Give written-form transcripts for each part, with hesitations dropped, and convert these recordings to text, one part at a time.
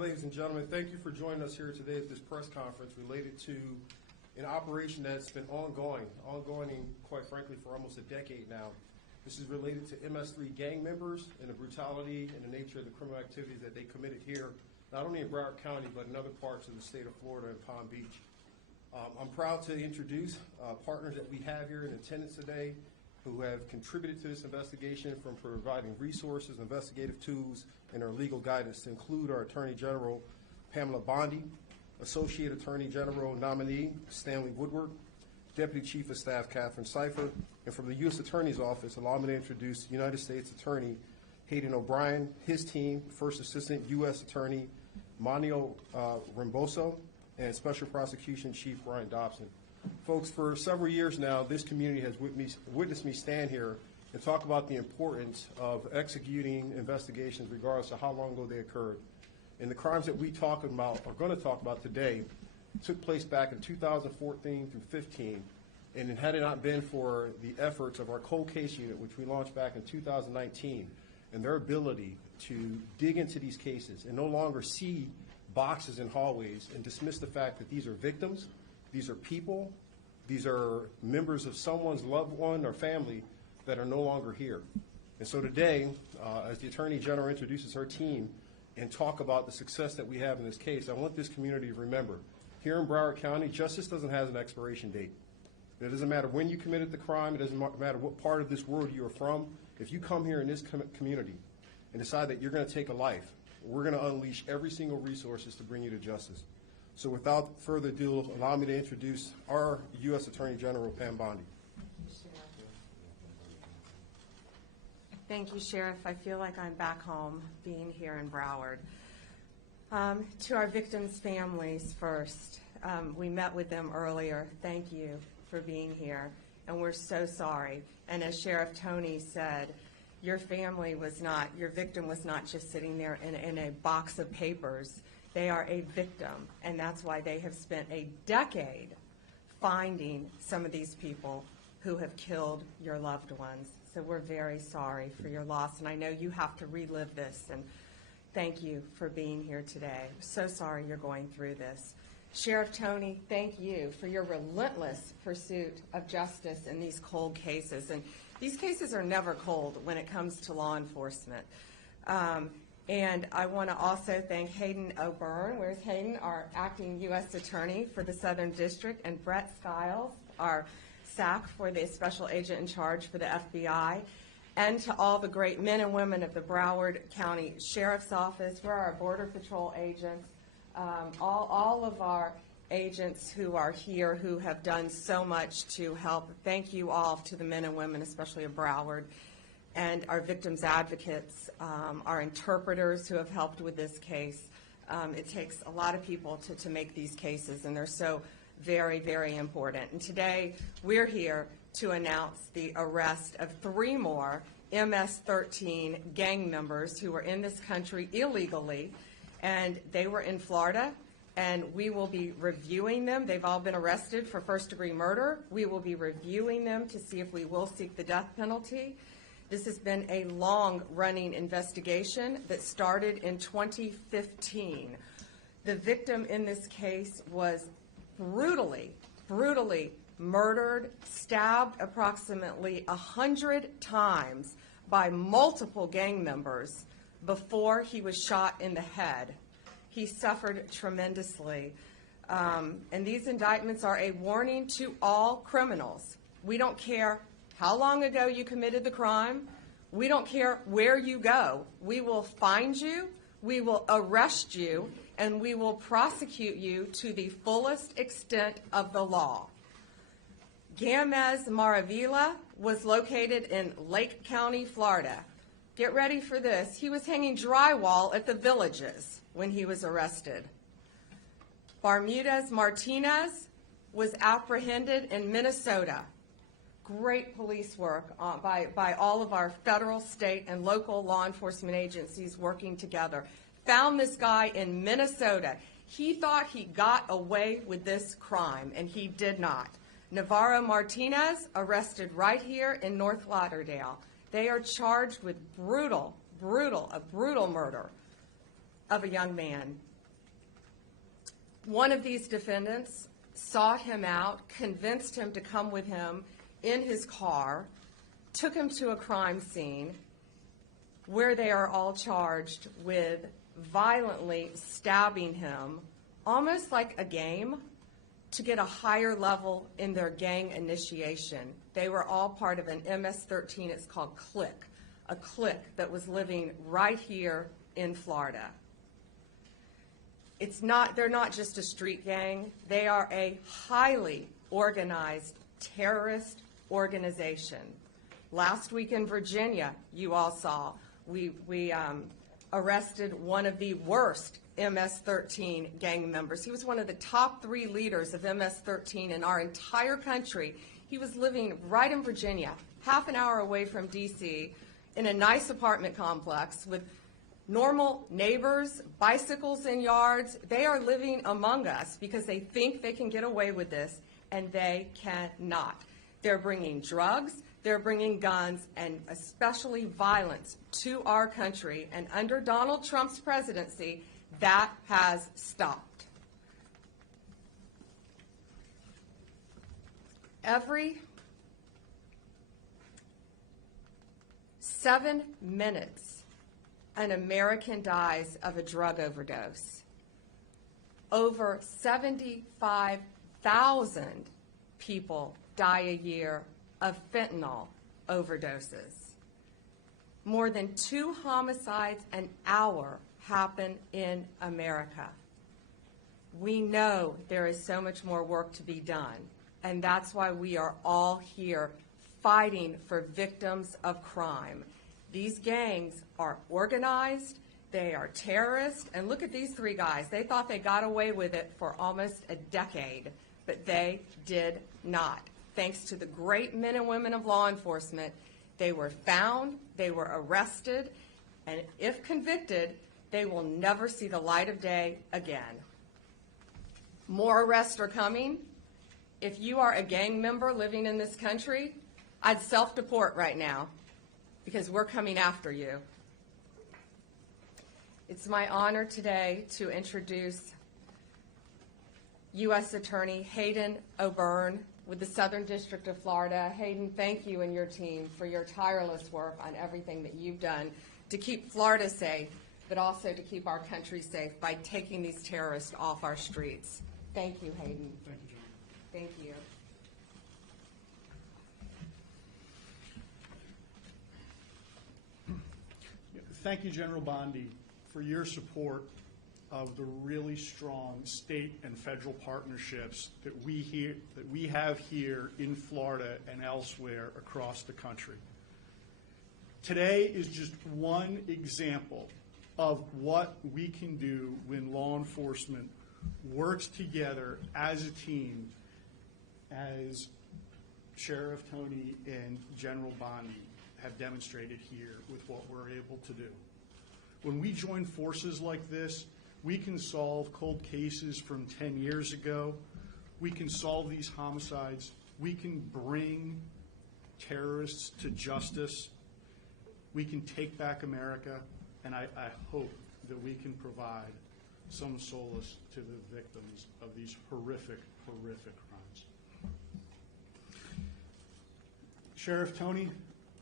ladies and gentlemen. Thank you for joining us here today at this press conference related to an operation that's been ongoing, quite frankly, for almost a decade now. This is related to MS-13 gang members and the brutality and the nature of the criminal activities that they committed here, not only in Broward County, but in other parts of the state of Florida and Palm Beach. I'm proud to introduce partners that we have here in attendance today who have contributed to this investigation, from providing resources, investigative tools, and our legal guidance, to include our Attorney General Pam Bondi, Associate Attorney General nominee Stanley Woodward, Deputy Chief of Staff Catherine Cipher, and from the U.S. Attorney's Office, allow me to introduce United States Attorney Hayden O'Brien, his team, First Assistant U.S. Attorney Manio Ramboso, and Special Prosecution Chief Brian Dobson. Folks, for several years now, this community has witnessed me stand here and talk about the importance of executing investigations regardless of how long ago they occurred. And the crimes that we are going to talk about today took place back in 2014 through 15. And had it not been for the efforts of our cold case unit, which we launched back in 2019, and their ability to dig into these cases and no longer see boxes in hallways and dismiss the fact that these are victims, these are people, these are members of someone's loved one or family that are no longer here. And so today, as the Attorney General introduces her team and talk about the success that we have in this case, I want this community to remember, here in Broward County, justice doesn't have an expiration date. It doesn't matter when you committed the crime. It doesn't matter what part of this world you are from. If you come here in this community and decide that you're going to take a life, we're going to unleash every single resources to bring you to justice. So without further ado, allow me to introduce our U.S. Attorney General, Pam Bondi. Thank you, Sheriff. I feel like I'm back home being here in Broward. To our victims' families first, we met with them earlier. Thank you for being here, and we're so sorry. And as Sheriff Tony said, your victim was not just sitting there in a box of papers. They are a victim, and that's why they have spent a decade finding some of these people who have killed your loved ones. So we're very sorry for your loss, and I know you have to relive this, and thank you for being here today. So sorry you're going through this. Sheriff Tony, thank you for your relentless pursuit of justice in these cold cases. And these cases are never cold when it comes to law enforcement. And I want to also thank Hayden O'Byrne, where's Hayden, our acting U.S. Attorney for the Southern District, and Brett Skiles, our SAC for the Special Agent in Charge for the FBI, and to all the great men and women of the Broward County Sheriff's Office, for our Border Patrol agents, all of our agents who are here who have done so much to help. Thank you all to the men and women, especially of Broward, and our victims advocates, our interpreters who have helped with this case. It takes a lot of people to make these cases, and they're so very, very important. And today we're here to announce the arrest of 3 more MS-13 gang members who were in this country illegally, and they were in Florida, and we will be reviewing them. They've all been arrested for first-degree murder. We will be reviewing them to see if we will seek the death penalty. This has been a long-running investigation that started in 2015. The victim in this case was brutally murdered, stabbed approximately 100 times by multiple gang members before he was shot in the head. He suffered tremendously. And these indictments are a warning to all criminals. We don't care how long ago you committed the crime. We don't care where you go. We will find you, we will arrest you, and we will prosecute you to the fullest extent of the law. Gamez Maravilla was located in Lake County, Florida. Get ready for this. He was hanging drywall at the Villages when he was arrested. Bermudez Martinez was apprehended in Minnesota. Great police work by all of our federal, state, and local law enforcement agencies working together. Found this guy in Minnesota. He thought he got away with this crime, and he did not. Navarro Martinez arrested right here in North Lauderdale. They are charged with brutal murder of a young man. One of these defendants sought him out, convinced him to come with him in his car, took him to a crime scene where they are all charged with violently stabbing him, almost like a game, to get a higher level in their gang initiation. They were all part of an MS-13, it's called Clique, a clique that was living right here in Florida. They're not just a street gang, they are a highly organized terrorist organization. Last week in Virginia, you all saw, we arrested one of the worst MS-13 gang members. He was one of the top 3 leaders of MS-13 in our entire country. He was living right in Virginia, half an hour away from D.C., in a nice apartment complex with normal neighbors, bicycles in yards. They are living among us because they think they can get away with this, and they cannot. They're bringing drugs, they're bringing guns, and especially violence to our country. And under Donald Trump's presidency, that has stopped. Every 7 minutes, an American dies of a drug overdose. Over 75,000 people die a year of fentanyl overdoses. More than 2 homicides an hour happen in America. We know there is so much more work to be done, and that's why we are all here fighting for victims of crime. These gangs are organized, they are terrorists, and look at these 3 guys. They thought they got away with it for almost a decade, but they did not. Thanks to the great men and women of law enforcement, they were found, they were arrested, and if convicted, they will never see the light of day again. More arrests are coming. If you are a gang member living in this country, I'd self-deport right now because we're coming after you. It's my honor today to introduce U.S. Attorney Hayden O'Byrne with the Southern District of Florida. Hayden, thank you and your team for your tireless work on everything that you've done to keep Florida safe, but also to keep our country safe by taking these terrorists off our streets. Thank you, Hayden. Thank you, John. Thank you. Thank you, General Bondi, for your support of the really strong state and federal partnerships that we have here in Florida and elsewhere across the country. Today is just one example of what we can do when law enforcement works together as a team, as Sheriff Tony and General Bondi have demonstrated here with what we're able to do. When we join forces like this, we can solve cold cases from 10 years ago. We can solve these homicides. We can bring terrorists to justice. We can take back America, and I hope that we can provide some solace to the victims of these horrific, horrific crimes. Sheriff Tony,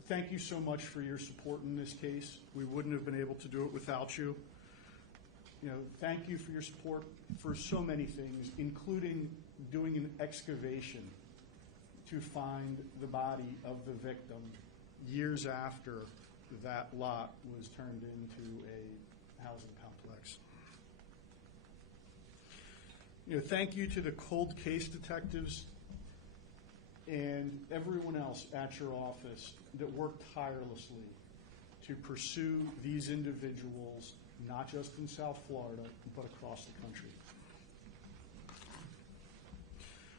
thank you so much for your support in this case. We wouldn't have been able to do it without you. Thank you for your support for so many things, including doing an excavation to find the body of the victim years after that lot was turned into a housing complex. Thank you to the cold case detectives and everyone else at your office that worked tirelessly to pursue these individuals, not just in South Florida, but across the country.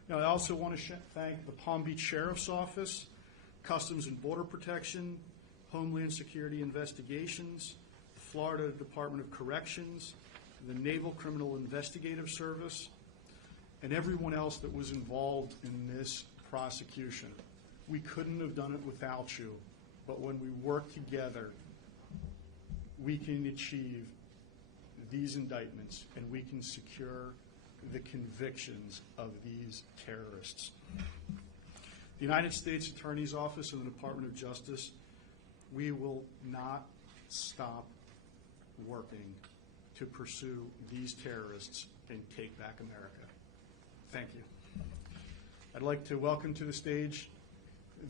Now, I also want to thank the Palm Beach Sheriff's Office, Customs and Border Protection, Homeland Security Investigations, the Florida Department of Corrections, the Naval Criminal Investigative Service, and everyone else that was involved in this prosecution. We couldn't have done it without you, but when we work together, we can achieve these indictments and we can secure the convictions of these terrorists. The United States Attorney's Office and the Department of Justice, we will not stop working to pursue these terrorists and take back America. Thank you. I'd like to welcome to the stage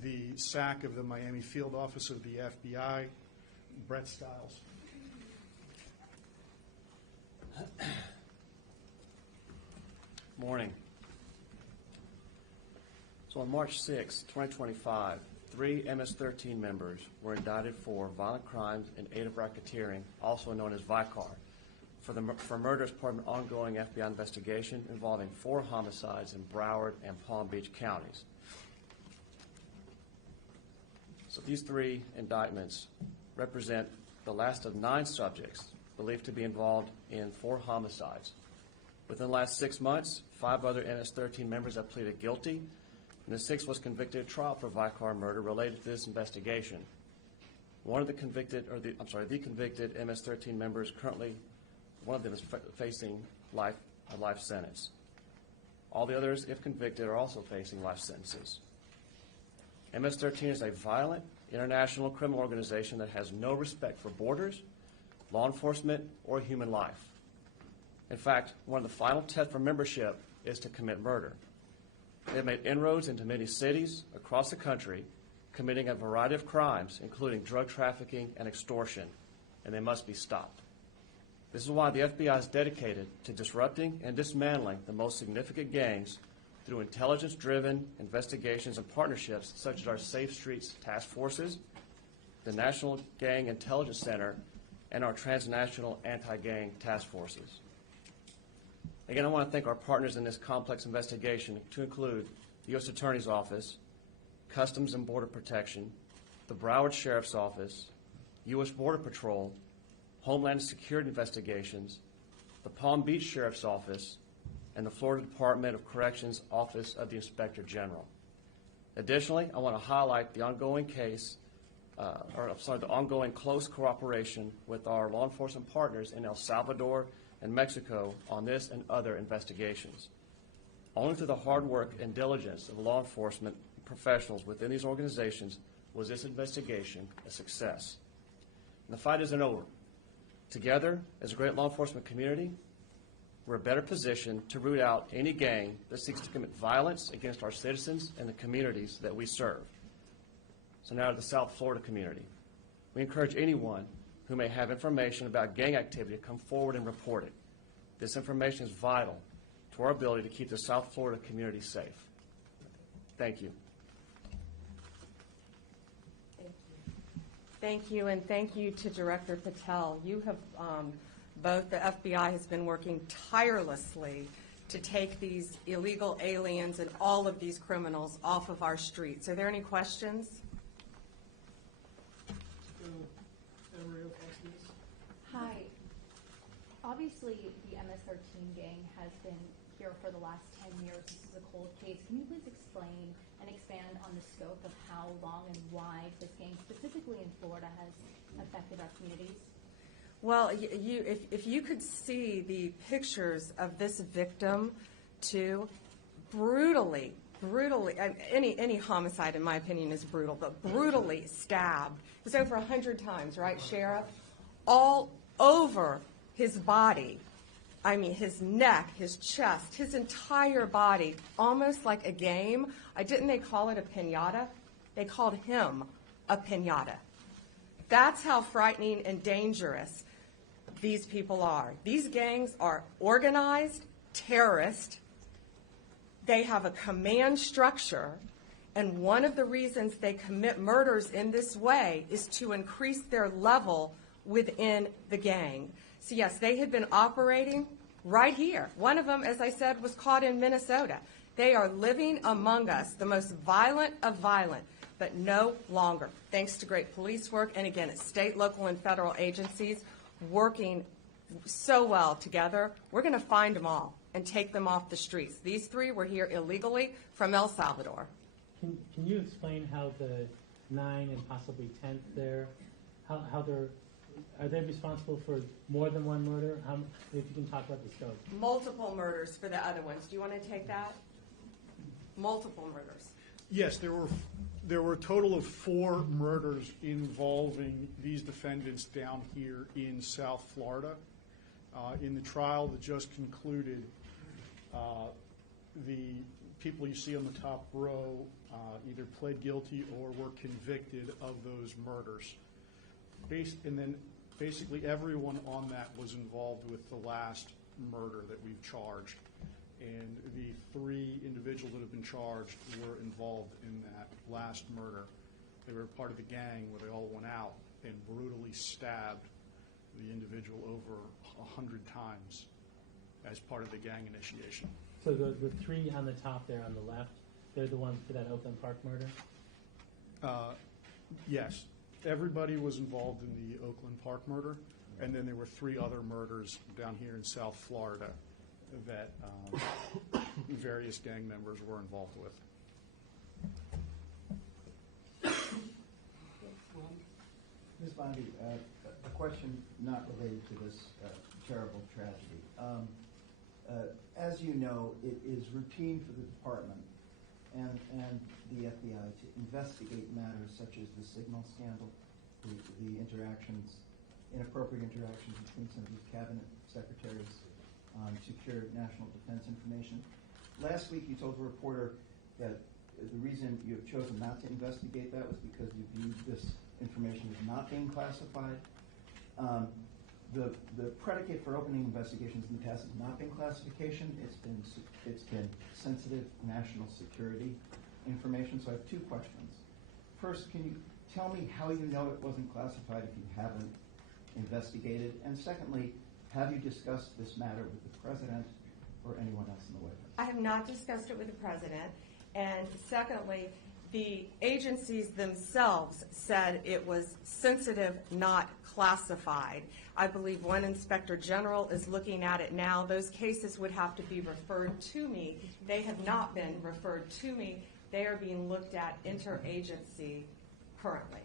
the SAC of the Miami Field Office of the FBI, Brett Stiles. Morning. So on March 6, 2025, 3 MS-13 members were indicted for violent crimes in aid of racketeering, also known as VICAR, for murder as part of an ongoing FBI investigation involving 4 homicides in Broward and Palm Beach counties. So these 3 indictments represent the last of 9 subjects believed to be involved in 4 homicides. Within the last 6 months, 5 other MS-13 members have pleaded guilty, and the 6th was convicted at trial for Vicar murder related to this investigation. The convicted MS-13 members currently, one of them is facing a life sentence. All the others, if convicted, are also facing life sentences. MS-13 is a violent international criminal organization that has no respect for borders, law enforcement, or human life. In fact, one of the final tests for membership is to commit murder. They have made inroads into many cities across the country, committing a variety of crimes, including drug trafficking and extortion, and they must be stopped. This is why the FBI is dedicated to disrupting and dismantling the most significant gangs through intelligence-driven investigations and partnerships such as our Safe Streets Task Forces, the National Gang Intelligence Center, and our transnational anti-gang task forces. Again, I want to thank our partners in this complex investigation, to include the U.S. Attorney's Office, Customs and Border Protection, the Broward Sheriff's Office, U.S. Border Patrol, Homeland Security Investigations, the Palm Beach Sheriff's Office, and the Florida Department of Corrections Office of the Inspector General. Additionally, I want to highlight the ongoing the ongoing close cooperation with our law enforcement partners in El Salvador and Mexico on this and other investigations. Only through the hard work and diligence of law enforcement professionals within these organizations was this investigation a success. And the fight isn't over. Together, as a great law enforcement community, we're better positioned to root out any gang that seeks to commit violence against our citizens and the communities that we serve. So now to the South Florida community. We encourage anyone who may have information about gang activity to come forward and report it. This information is vital to our ability to keep the South Florida community safe. Thank you. Thank you, and thank you to Director Patel. You have, both the FBI has been working tirelessly to take these illegal aliens and all of these criminals off of our streets. Are there any questions? Hi. Obviously, the MS-13 gang has been here for the last 10 years. This is a cold case. Can you please explain and expand on the scope of how long and wide this gang, specifically in Florida, has affected our communities? Well, if you could see the pictures of this victim, too, brutally, any homicide, in my opinion, is brutal, but brutally stabbed. It was over 100 times, right, Sheriff? All over his body. I mean, his neck, his chest, his entire body, almost like a game. Didn't they call it a piñata? They called him a piñata. That's how frightening and dangerous these people are. These gangs are organized, terrorist. They have a command structure, and one of the reasons they commit murders in this way is to increase their level within the gang. So yes, they had been operating right here. One of them, as I said, was caught in Minnesota. They are living among us, the most violent of violent, but no longer, thanks to great police work, and again, it's state, local, and federal agencies working so well together. We're going to find them all and take them off the streets. These 3 were here illegally from El Salvador. Can you explain how the 9 and possibly 10th there, how they're Are they responsible for more than one murder? If you can talk about the scope. Multiple murders for the other ones. Do you want to take that? Multiple murders. Yes, there were a total of 4 murders involving these defendants down here in South Florida. In the trial that just concluded, the people you see on the top row either pled guilty or were convicted of those murders. And then basically everyone on that was involved with the last murder that we've charged. And the 3 individuals that have been charged were involved in that last murder. They were part of the gang where they all went out and brutally stabbed the individual over 100 times as part of the gang initiation. So the 3 on the top there on the left, they're the ones for that Oakland Park murder? Yes. Everybody was involved in the Oakland Park murder, and then there were 3 other murders down here in South Florida that various gang members were involved with. Ms. Bondi, a question not related to this terrible tragedy. As you know, it is routine for the department and the FBI to investigate matters such as the Signal scandal, the interactions, inappropriate interactions between some of these cabinet secretaries on secure national defense information. Last week you told a reporter that the reason you have chosen not to investigate that was because you viewed this information as not being classified. The predicate for opening investigations in the past has not been classification. It's been sensitive national security information. So I have 2 questions. First, can you tell me how you know it wasn't classified if you haven't investigated? And secondly, have you discussed this matter with the president or anyone else in the White House? I have not discussed it with the president. And secondly, the agencies themselves said it was sensitive, not classified. I believe one inspector general is looking at it now. Those cases would have to be referred to me. They have not been referred to me. They are being looked at interagency currently.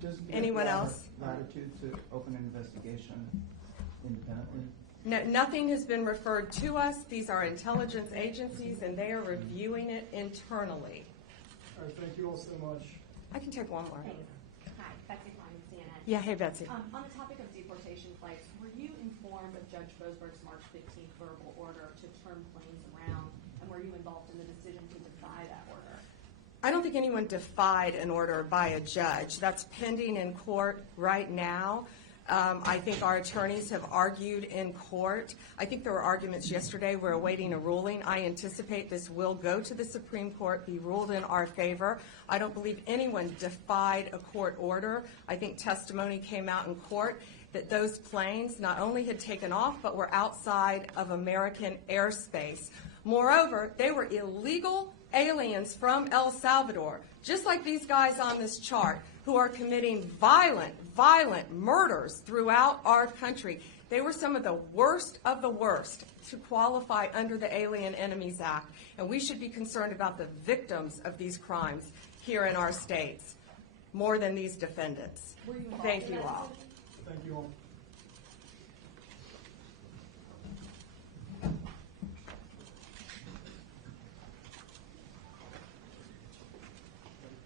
Does the Anyone FBI else? have latitude to open an investigation independently? No, nothing has been referred to us. These are intelligence agencies, and they are reviewing it internally. All right, thank you all so much. I can take one more. Thanks. Hi, Betsy Klein, CNN. Yeah, hey, Betsy. On the topic of deportation flights, were you informed of Judge Boasberg's March 15th verbal order to turn planes around, and were you involved in the decision to defy that order? I don't think anyone defied an order by a judge. That's pending in court right now. I think our attorneys have argued in court. I think there were arguments yesterday. We're awaiting a ruling. I anticipate this will go to the Supreme Court, be ruled in our favor. I don't believe anyone defied a court order. I think testimony came out in court that those planes not only had taken off, but were outside of American airspace. Moreover, they were illegal aliens from El Salvador, just like these guys on this chart, who are committing violent murders throughout our country. They were some of the worst to qualify under the Alien Enemies Act, and we should be concerned about the victims of these crimes here in our states more than these defendants. Were you involved Thank in you that all. decision? Thank you all.